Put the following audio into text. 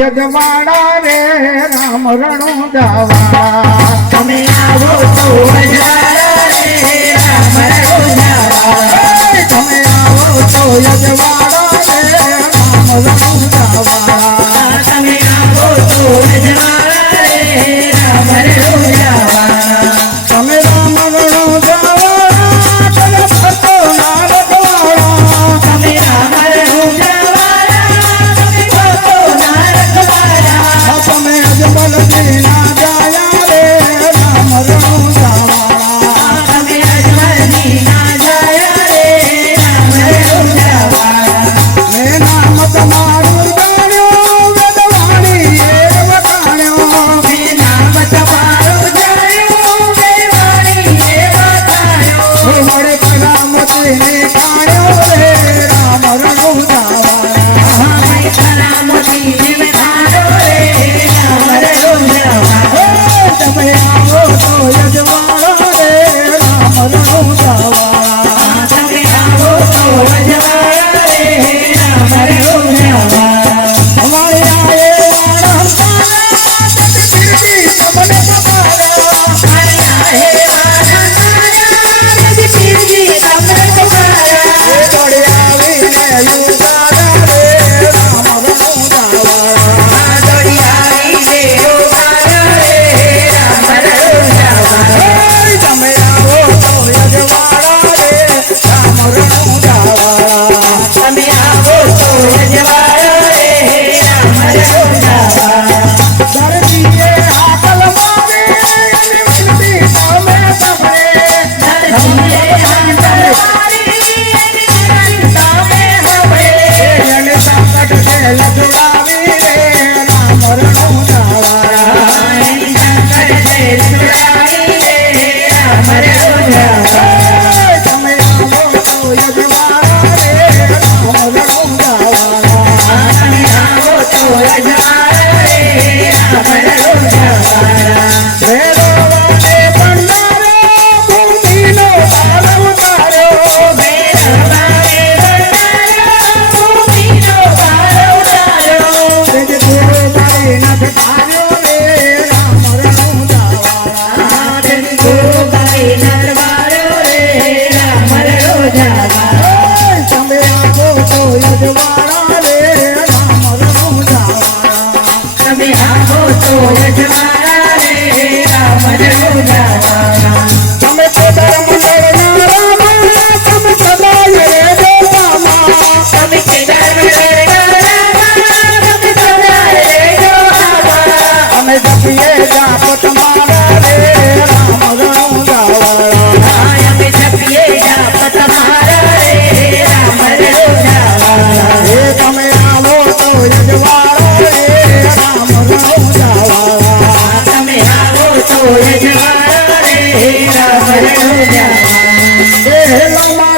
જગવાડા રે રામ રણો જાવા તમે આવો તો જગવાડા રે રામ રણો જાવા તમે આવો તો જગવાડા રે Ram રણો Saladina I la la हमको तो रजवाना रे राम जो जवाना हमको धर्म જવા રે રામ જવા